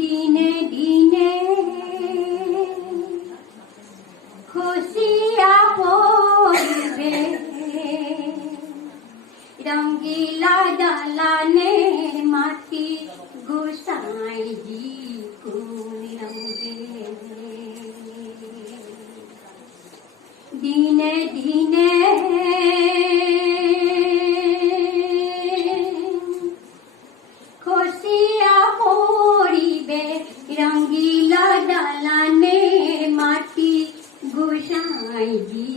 দিনে দিনে খুশিয়া পড়বে রঙ্গিলা দালানের মাটি গোসাইজি কোন রঙে দিনে দিনে খুশিয়া পড়িবে রঙ্গিলা দালানের মাটি গোসাইজি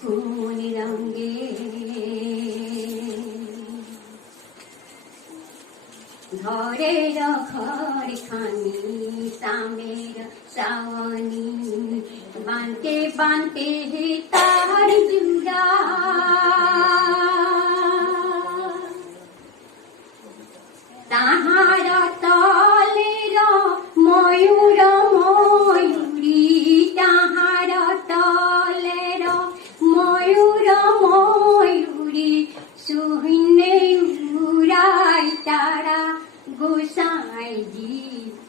কোন রঙে ঘরের ঘর খানি সামের সাওয়ানি বানতে বানতে তার জুড়া তাহার তলের ময়ূর ময়ূরী তাহার তলের ময়ূর ময়ূরী শূন্যে উড়াই তারা গোসাইজি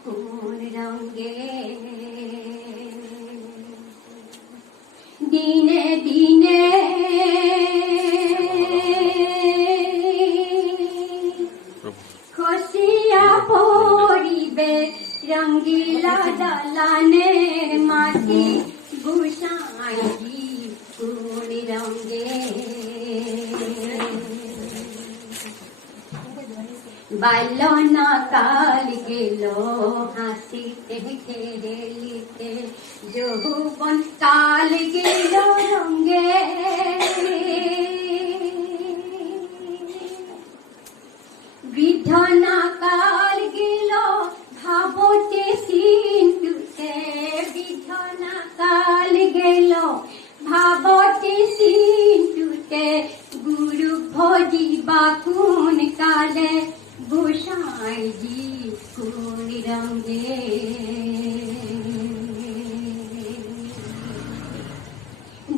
কোন রঙে দিনে দিনে খুশিয়া পড়িবে রঙ্গিলা দালানের মাটি গোসাইজি কোন রঙে বাল্যনা কাল গেল হাসিতে খেলিতে যৌবন কাল গেল রঙে বৃদ্ধনা কাল গেল ভাবতে সিন্ধুতে বৃদ্ধনা কাল গেল ভাবতে সিন্ধুতে গুরু ভজিবা কোন কালে গোসাইজি কোন রঙে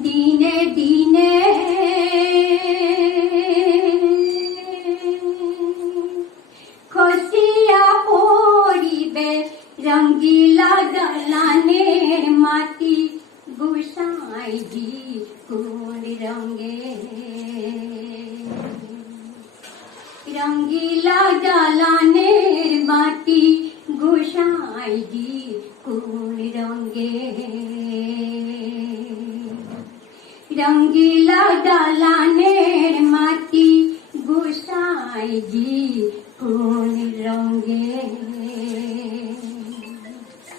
দিনে দিনে খুশিয়া পড়িবে রঙ্গিলা দালানের মাটি গোসাইজি কোন রঙে রঙ্গিলা দালানের মাটি গোসাইজি কোন রঙে রঙ্গিলা দালানের মাটি গোসাইজি কোন